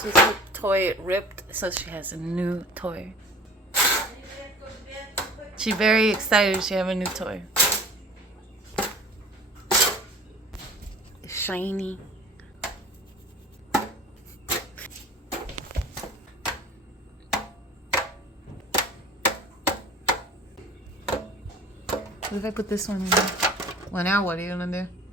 This was her toy ripped, so she has a new toy. She's very excited she have a new toy. It's shiny. What if I put this one in there? Well, now what are you gonna do?